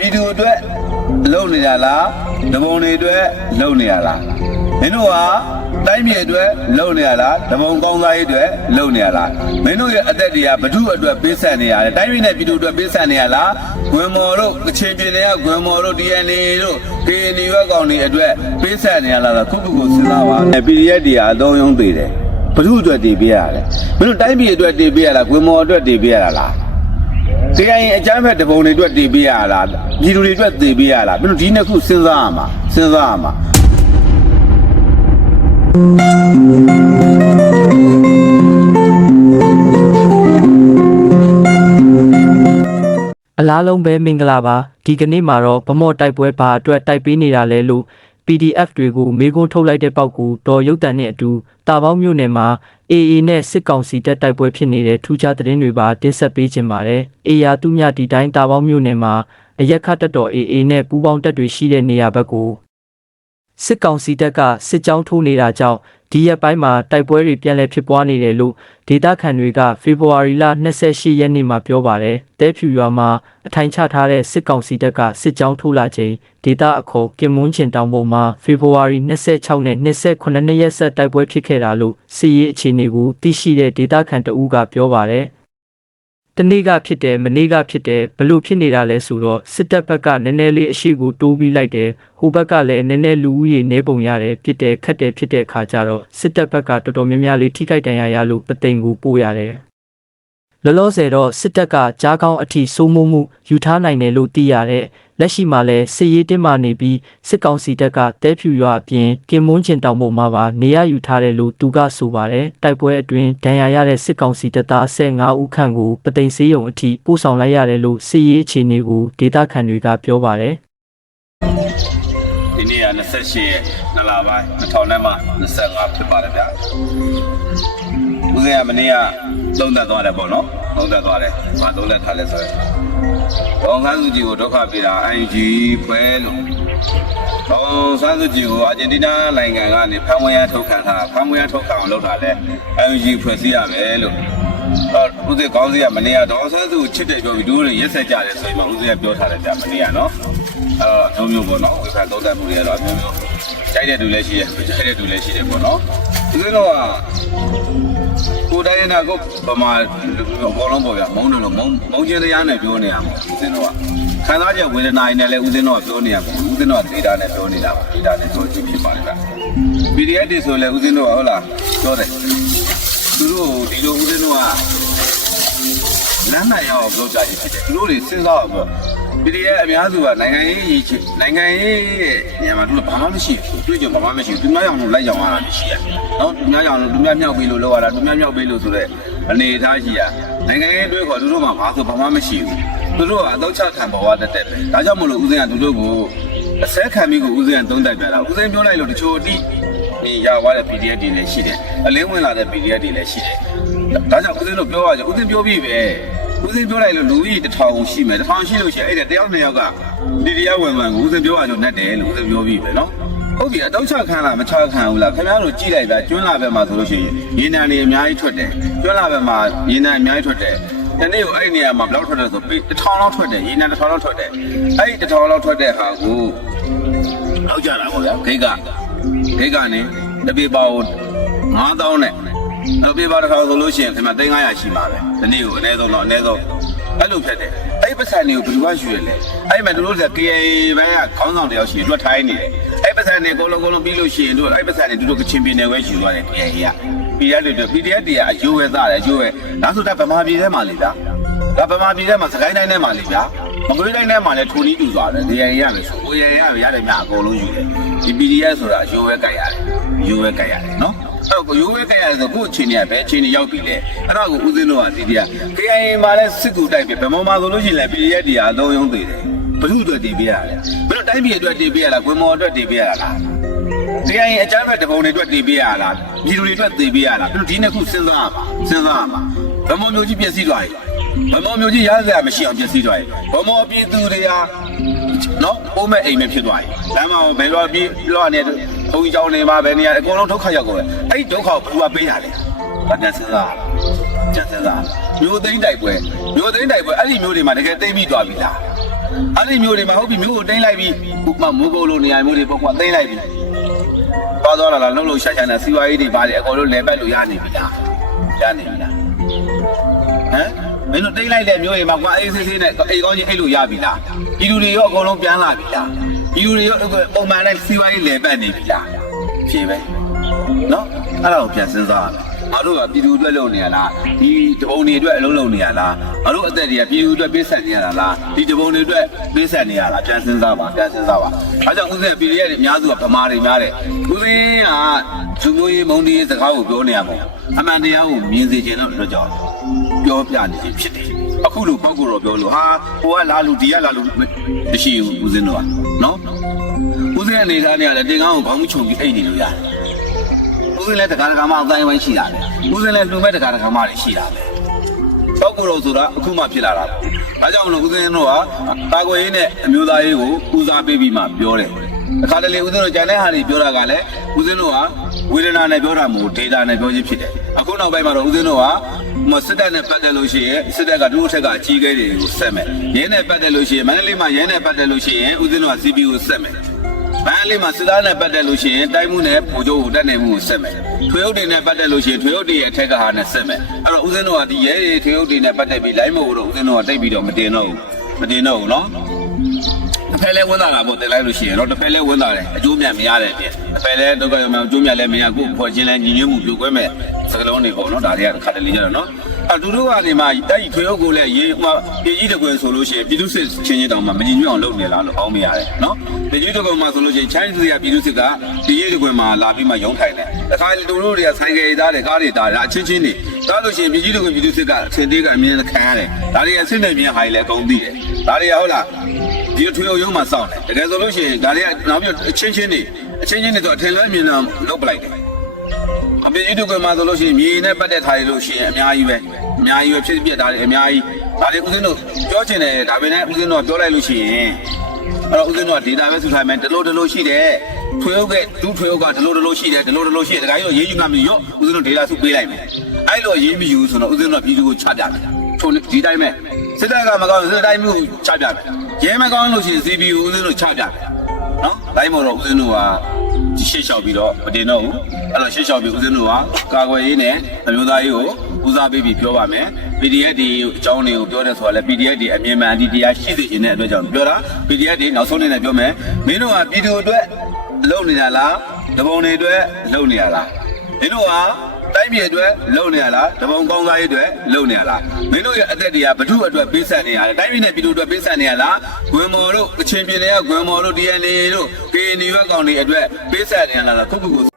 ပြည်သူအတွက်လုံနေရလားတဘုံတွေအတွက်လုံနေရလားမင်းတို့ကတိုင်းပြည်အတွက်လုံနေရလားတဘုံကောင်းစားရေးအတွက်လုံနေရလားမင်းတို့ရဲ့အသက်တွေကဘဒုအတွက်ပေးဆက်နေရတယ်တိုင်းပြည်နဲ့ပြည်သူအတွက်ပေးဆက်နေရလားဂွင်မော်တို့ကချင်ပြည်နယ်ကဂွင်မော်တို့ DNA တို့ KNY ရွက်ကောင်တွေအတွက်ပေးဆက်နေရလားခုခုကိုစဉ်းစားပါ PDF တွေကအသုံးယုံသေးတယ်ဘဒုအတွက်တည်ပေးရတယ်မင်းတို့တိုင်းပြည်အတွက်တည်ပေးရလားဂွင်မော်အတွက်တည်ပေးရလား တရားရင်အကြမ်းဖက်တပုံတွေအတွက်တည်ပေးရလားပြည်သူတွေအတွက်တည်ပေးရလားမင်းတို့ဒီနှစ်ခုစဉ်းစားရမှာစဉ်းစားရမှာအလားလုံးပဲမင်္ဂလာပါဒီကနေ့မှာတော့ဗမော့တိုက်ပွဲဘာအတွက်တိုက်ပေးနေတာလဲလို့ PDF တွေကိုမေးခွန်းထုတ်လိုက်တဲ့ပောက်ကူတော်ရုပ်တံနဲ့အတူတာပေါင်းမြို့နယ်မှာ AA နဲ့စစ်ကောင်စီတပ်တိုက်ပွဲဖြစ်နေတဲ့ထူးခြားသတင်းတွေပါတင်ဆက်ပေးခြင်းပါတယ်။ AA ရာသူမြဒီတိုင်းတာပေါင်းမြို့နယ်မှာအရက်ခတ်တပ်တော် AA နဲ့ပူးပေါင်းတပ်တွေရှိတဲ့နေရာဘက်ကို စစ်ကောင်စီတပ်ကစစ်ကြောင်းထိုးနေတာကြောင့်ဒီရက်ပိုင်းမှာတိုက်ပွဲတွေပြန်လည်ဖြစ်ပွားနေတယ်လို့ဒေတာခန်တွေကဖေဖော်ဝါရီလ28ရက်နေ့မှာပြောပါတယ်။တဲဖြူရွာမှာအထိုင်ချထားတဲ့စစ်ကောင်စီတပ်ကစစ်ကြောင်းထိုးလာချိန်ဒေတာအခေါ်ကင်မွန်းချင်တောင်ပေါ်မှာဖေဖော်ဝါရီ26နဲ့28ရက်ဆက်တိုက်ပွဲဖြစ်ခဲ့တာလို့စီရေးအခြေအနေကိုသိရှိတဲ့ဒေတာခန်တဦးကပြောပါတယ်။ တနေ့ကဖြစ်တယ်မနေ့ကဖြစ်တယ်ဘလို့ဖြစ်နေတာလဲဆိုတော့စစ်တပ်ဘက်ကနည်းနည်းလေးအရှိကိုတိုးပြီးလိုက်တယ်ဟိုဘက်ကလည်းနည်းနည်းလူဦးရေနေပုံရတယ်ဖြစ်တယ်ခက်တယ်ဖြစ်တဲ့ခါကျတော့စစ်တပ်ဘက်ကတော်တော်များများလေးထိခိုက်ဒဏ်ရာရလို့ပသိမ်ကိုပို့ရတယ်လောလောဆယ်တော့စစ်တပ်ကကြားကောင်းအထိစိုးမိုးမှုယူထားနိုင်တယ်လို့သိရတဲ့ လက်ရှိမှာလည်းစစ်ရေးတင်းမာနေပြီးစစ်ကောင်စီတပ်ကတဲဖြူရွာအပြင်ကင်မွန်းချင်တောင်ပေါ်မှာပါနေရယူထားတယ်လို့သူကဆိုပါတယ်တိုက်ပွဲအတွင်းဒဏ်ရာရတဲ့စစ်ကောင်စီတပ်သား15ဦးခန့်ကိုပသိမ်စေးရုံအထိပို့ဆောင်လိုက်ရတယ်လို့စစ်ရေးအခြေအနေကိုဒေတာခန်တွေကပြောပါတယ်ဒီနေ့က28ရက်နှစ်လပိုင်း2000နဲ့မှ25ဖြစ်ပါတယ်ဗျာ ဦးဇင်းကမနေ့ကသုံးသက်သွားတယ်ပေါ့နော်သုံးသက်သွားတယ်ဘာသုံးသက်ထားလဲဆိုရင်ဘောင်ခန်းစုကြည်ကိုဒုက္ခပေးတာ ING ခွဲလို့ဘောင်ဆန်းစုကြည်ကိုအာဂျင်တီးနားနိုင်ငံကနေဖမ်းဝရမ်းထုတ်ခံထားဖမ်းဝရမ်းထုတ်ခံအောင်လုပ်တာလဲ ING ဖွဲ့စည်းရမယ်လို့တော့ဦးဇင်းကောင်းစီကမနေ့ကတော့ဆန်းစုချစ်တယ်ပြောပြီးဒူးတွေရက်ဆက်ကြတယ်ဆိုရင်မှဦးဇင်းကပြောထားတယ်ဗျာမနေ့ကနော်အဲ့တော့မျိုးမျိုးပေါ့နော်ဝေဖန်သုံးသပ်မှုတွေကတော့မျိုးမျိုးကြိုက်တဲ့သူလည်းရှိတယ်မကြိုက်တဲ့သူလည်းရှိတယ်ပေါ့နော် ဦးဇင်းတို့ကကိုတိုင်းနာကိုဗမာဘောလုံးပေါ့ဗျာမုန်းတယ်လို့မုန်းမုန်းခြင်းတရားနဲ့ပြောနေရမှာဦးဇင်းတို့ကခံစားချက်ဝေဒနာတွေနဲ့လည်းဦးဇင်းတို့ကပြောနေရမှာဦးဇင်းတို့ကဒေတာနဲ့ပြောနေတာပါဒေတာနဲ့ပြောကြည့်ဖြစ်ပါတယ်ဗျာ PDF တွေဆိုလည်းဦးဇင်းတို့ကဟုတ်လားပြောတယ်သူတို့ဒီလိုဦးဇင်းတို့ ကလမ်းမှန်ရအောင်ပြောကြရဖြစ်တယ်သူတို့တွေစဉ်းစားအောင်ပြော PDF အများစုကနိုင်ငံရေးရည်ချနိုင်ငံရေးရဲ့ညမှာသူတို့ဘာမှမရှိဘူးတွေ့ကြဘာမှမရှိဘူးသူများကြောင့်လို့လိုက်ကြောင်ရတာရှိရနော်သူများကြောင့်လို့သူများမြောက်ပြီးလို့လောက်ရတာသူများမြောက်ပြီးလို့ဆိုတော့အနေအထားရှိရနိုင်ငံရေးတွေ့ခေါ်သူတို့မှဘာဆိုဘာမှမရှိဘူးသူတို့ကအတော့ချခံဘဝတက်တက်ပဲဒါကြောင့်မလို့ဦးစင်းကသူတို့ကိုအစဲခံပြီးကိုဦးစင်းကသုံးတိုက်ပြတာဦးစင်းပြောလိုက်လို့တချို့အတိနေရသွားတဲ့ PDF တွေလည်းရှိတယ်အလင်းဝင်လာတဲ့ PDF တွေလည်းရှိတယ်ဒါကြောင့်ဦးစင်းတို့ပြောရကြဦးစင်းပြောပြီးပဲ ဦးစင်းပြောလိုက်လို့လူကြီးတစ်ထောင်ရှိမယ်တစ်ထောင်ရှိလို့ရှိရင်အဲ့ဒါတယောက်နှစ်ယောက်ကဒီတရားဝင်မှန်ကိုဦးစင်းပြောရကြနဲ့တယ်လို့ဦးစင်းပြောပြီးပဲနော်ဟုတ်ပြီအတော့ချခံလားမချခံဘူးလားခင်ဗျားတို့ကြည့်လိုက်ပါကျွန်းလာဘက်မှာဆိုလို့ရှိရင်ရေနံတွေအများကြီးထွက်တယ်ကျွန်းလာဘက်မှာရေနံအများကြီးထွက်တယ်တနေ့ကိုအဲ့ဒီနေရာမှာဘယ်လောက်ထွက်တယ်ဆိုပြီးတစ်ထောင်လောက်ထွက်တယ်ရေနံတစ်ထောင်လောက်ထွက်တယ်အဲ့ဒီတစ်ထောင်လောက်ထွက်တဲ့ဟာကိုလောက်ကြတာပေါ့ဗျာဂိတ်ကဂိတ်ကနေတပိပါကို9000နဲ့ နောက်ပြပါတစ်ခါဆိုလို့ရှိရင်ခင်ဗျ3500ရှိမှာပဲဒီနေ့ကိုအနည်းဆုံးတော့အနည်းဆုံးအဲ့လိုဖြစ်တယ်အဲ့ပတ်စံတွေကိုဘယ်သူကယူရလဲအဲ့မှာတို့က KA ဘက်ကခေါင်းဆောင်တယောက်ရှိတွတ်ထိုင်းနေတယ်အဲ့ပတ်စံတွေအကုန်လုံးအကုန်လုံးပြီးလို့ရှိရင်တို့အဲ့ပတ်စံတွေတို့ကချင်းပြင်းနေဝဲယူသွားတယ် KA က PDF တွေ PDF တွေကအယိုးဝဲသားတယ်အယိုးဝဲဒါဆိုတာဗမာပြည်ထဲမှာလေဗျာဒါဗမာပြည်ထဲမှာစကိုင်းတိုင်းထဲမှာလေဗျာမကွေးတိုင်းထဲမှာလည်းထိုနီးတူသွားတယ် KA ရမယ်ဆိုကိုရရရတယ်မြအကုန်လုံးယူတယ်ဒီ PDF ဆိုတာအယိုးဝဲကြိုက်ရတယ်အယိုးဝဲကြိုက်ရတယ်နော် အဲ့တော့ရိုးဝဲကြရတယ်ဆိုကို့အချိန်ကြီးပဲအချိန်ကြီးရောက်ပြီလေအဲ့တော့ကိုဦးစင်းတို့ကဒီတရား KIA မှာလည်းစစ်ကူတိုက်ပြီဗမာမှာဆိုလို့ရှိရင်လည်း PDF တရားအလုံးယုံသေးတယ်ဘလူအတွက်တည်ပေးရတာလေဘယ်တော့တိုင်းပြည်အတွက်တည်ပေးရလားကွန်မော်အတွက်တည်ပေးရလား KIA အကြမ်းဖက်တပုံတွေအတွက်တည်ပေးရလားပြည်သူတွေအတွက်တည်ပေးရလားဘယ်လိုဒီနှစ်ခုစဉ်းစားရမှာစဉ်းစားရမှာဗမာမျိုးကြီးပြည့်စည်သွားပြီဗမာမျိုးကြီးရစရာမရှိအောင်ပြည့်စည်သွားပြီဗမာပြည်သူတွေဟာနော်ပုံမဲ့အိမ်ပဲဖြစ်သွားပြီလမ်းမှာဘယ်လိုပြီးလောနေ ဘုံကြီးကြောင်းနေမှာပဲနေရအကုန်လုံးဒုက္ခရောက်ကုန်တယ်အဲ့ဒီဒုက္ခကိုဘယ်သူကပေးရလဲဘာကြစဉ်းစားကြစဉ်းစားမျိုးသိန်းတိုက်ပွဲမျိုးသိန်းတိုက်ပွဲအဲ့ဒီမျိုးတွေမှာတကယ်သိမ့်ပြီးသွားပြီလားအဲ့ဒီမျိုးတွေမှာဟုတ်ပြီမျိုးကိုတိမ့်လိုက်ပြီးဥပမာမိုးကုတ်လိုနေရာမျိုးတွေပေါ့ကွာတိမ့်လိုက်ပြီးသွားသွားလာလာလှုပ်လှုပ်ရှာရှာနဲ့စီဝါရေးတွေပါတယ်အကုန်လုံးလဲပတ်လို့ရနေပြီလားရနေပြီလားဟမ်မင်းတို့တိမ့်လိုက်တဲ့မျိုးတွေမှာကွာအေးဆေးဆေးနဲ့အိမ်ကောင်းချင်းအိတ်လို့ရပြီလားဒီလူတွေရောအကုန်လုံးပြန်လာပြီလား ဒီလူတွေရောပုံမှန်နဲ့စီဝါရေးလဲပတ်နေပြီလားဖြေပဲနော်အဲ့ဒါကိုပြန်စဉ်းစားရမယ်ငါတို့ကပြည်သူအတွက်လုပ်နေရလားဒီတပုံတွေအတွက်အလုံးလုံးနေရလားငါတို့အသက်တွေကပြည်သူအတွက်ပေးဆက်နေရတာလားဒီတပုံတွေအတွက်ပေးဆက်နေရလားပြန်စဉ်းစားပါပြန်စဉ်းစားပါအဲကြောင့်ဦးစင်ပြည်ရဲ့အများစုကဗမာတွေများတယ်ဦးစင်ကသူမျိုးရေးမုံဒီရေးစကားကိုပြောနေရမှာအမှန်တရားကိုမြင်စေချင်တော့တော့ကြောင့်ပြောပြနေခြင်းဖြစ်တယ်အခုလိုပောက်ကိုတော့ပြောလို့ဟာဟိုကလာလူဒီကလာလူမရှိဘူးဦးစင်တို့က နော်ဦးစင်အနေထားနေရတယ်တင်ကောင်းကိုခေါင်းချုံပြီးအိတ်နေလို့ရတယ်ဦးစင်းလည်းတကားတကားမအတိုင်းဝိုင်းရှိတာပဲဦးစင်းလည်းလူမဲ့တကားတကားမတွေရှိတာပဲတော့ကိုတော့ဆိုတာအခုမှဖြစ်လာတာဒါကြောင့်မလို့ဦးစင်းတို့ကတာကွယ်ရေးနဲ့အမျိုးသားရေးကိုဦးစားပေးပြီးမှပြောတယ်အခါတလေဦးစင်းတို့ကြံတဲ့ဟာတွေပြောတာကလည်းဦးစင်းတို့ကဝေဒနာနဲ့ပြောတာမဟုတ်ဒေတာနဲ့ပြောခြင်းဖြစ်တယ်အခုနောက်ပိုင်းမှာတော့ဦးစင်းတို့က မစစ်တပ်နဲ့ပတ်သက်လို့ရှိရင်စစ်တပ်ကတို့ထက်ကအကြီးအကဲတွေကိုဆက်မယ်ရဲနဲ့ပတ်သက်လို့ရှိရင်မန္တလေးမှာရဲနဲ့ပတ်သက်လို့ရှိရင်ဦးစင်းတို့က CPU ကိုဆက်မယ်ဘန်းလေးမှာစစ်သားနဲ့ပတ်သက်လို့ရှိရင်တိုင်းမှုနဲ့ဗိုလ်ချုပ်ကိုတက်နေမှုကိုဆက်မယ်ထွေအုပ်တွေနဲ့ပတ်သက်လို့ရှိရင်ထွေအုပ်တွေရဲ့အထက်ကဟာနဲ့ဆက်မယ်အဲ့တော့ဦးဇင်းတို့ကဒီရဲတွေထွေအုပ်တွေနဲ့ပတ်သက်ပြီးလိုင်းမို့တော့ဦးဇင်းတို့ကတိတ်ပြီးတော့မတင်တော့ဘူးမတင်တော့ဘူးနော်တစ် ဖက်လဲဝန်တာတာပေါ့တင်လိုက်လို့ရှိရင်တော့တစ်ဖက်လဲဝန်တာတယ်အကျိုးမြတ်မရတဲ့အပြင်တစ်ဖက်လဲဒုက္ခရောက်မှအကျိုးမြတ်လဲမရကိုယ်ဖွဲ့ချင်းလဲညီညွတ်မှုပြုတ်ခွဲမဲ့စကလုံးတွေပေါ့နော်ဒါတွေကတစ်ခါတလေကြတော့နော်အတူတူကနေမှတိုက်ထွေအုပ်ကိုလည်းရေးဟိုပြည်ကြီးတကွယ်ဆိုလို့ရှိရင်ပြည်သူစစ်ချင်းချင်းတောင်မှမညီညွတ်အောင်လုပ်နေလားလို့အောင်းမရတယ်နော်ပြည်ကြီးတကွယ်မှာဆိုလို့ရှိရင်ချိုင်းစီကပြည်သူစစ်ကပြည်ကြီးတကွယ်မှာလာပြီးမှရုံးထိုင်တယ်တခါလေတူတို့တွေကဆိုင်ကယ်သားတွေကားတွေတားတယ်အချင်းချင်းတွေဒါလို့ရှိရင်ပြည်ကြီးတကွယ်ပြည်သူစစ်ကအထင်သေးကအမြင်ခံရတယ်ဒါတွေအဆင့်နဲ့မြင်ဟာလေအကုန်သိတယ်ဒါတွေကဟုတ်လား ဒီထွေအုပ်ရုံးမှာစောင့်တယ်တကယ်ဆိုလို့ရှိရင်ဒါတွေကနောက်ပြီးအချင်းချင်းတွေအချင်းချင်းတွေဆိုအထင်လွဲမြင်တော့လုပ်ပလိုက်တယ်အပြင်ဤတုကမှာဆိုလို့ရှိရင်မြေနဲ့ပတ်သက်ထားရလို့ရှိရင်အများကြီးပဲအများကြီးပဲဖြစ်ပြတာတွေအများကြီးဒါတွေဦးဇင်းတို့ပြောချင်တယ်ဒါပေမဲ့ဦးဇင်းတို့ကပြောလိုက်လို့ရှိရင်အဲ့တော့ဦးဇင်းတို့က data ပဲစုထားမယ်ဒီလိုဒီလိုရှိတယ်ထွေးုပ်ကဒူးထွေးုပ်ကဒီလိုဒီလိုရှိတယ်ဒီလိုဒီလိုရှိတယ်ဒါကြီးတော့ရေးယူမှမရော့ဦးဇင်းတို့ data စုပေးလိုက်မယ်အဲ့လိုရေးမယူဆိုတော့ဦးဇင်းတို့ကပြည်သူကိုချပြတယ် ထို့ဒီတိုင်းပဲစစ်တပ်ကမကောင်းစစ်တိုင်းမျိုးချပြမယ်ရဲမကောင်းလို့ရှိရင် CPU ဦးဇင်းတို့ချပြမယ်နော်တိုင်းမို့တော့ဦးဇင်းတို့ကရှေ့လျှောက်ပြီးတော့မတင်တော့ဘူးအဲ့တော့ရှေ့လျှောက်ပြီးဦးဇင်းတို့ကကာကွယ်ရေးနဲ့အမျိုးသားရေးကိုဦးစားပေးပြီးပြောပါမယ် PDF ဒီအကြောင်းတွေကိုပြောတယ်ဆိုတာလဲ PDF ဒီအမြင်မှန်ဒီတရားရှိစေခြင်းတဲ့အတွက်ကြောင့်ပြောတာ PDF ဒီနောက်ဆုံးနေနဲ့ပြောမယ်မင်းတို့ကပြည်သူအတွက်လုံနေတာလားတပုံတွေအတွက်လုံနေရလားမင်းတို့က တိုင်းပြည်အတွက်လုံနေရလားတပုံကောင်းသားရေးအတွက်လုံနေရလားမင်းတို့ရဲ့အသက်တွေကဘ ᱹ အတွက်ပေးဆက်နေရလဲတိုင်းပြည်နဲ့ပြည်သူအတွက်ပေးဆက်နေရလားဂွင်မော်တို့အချင်းပြည်တွေကဂွင်မော်တို့ DNA တို့ KNU ဘက်ကောင်တွေအတွက်ပေးဆက်နေရလားခုခုကို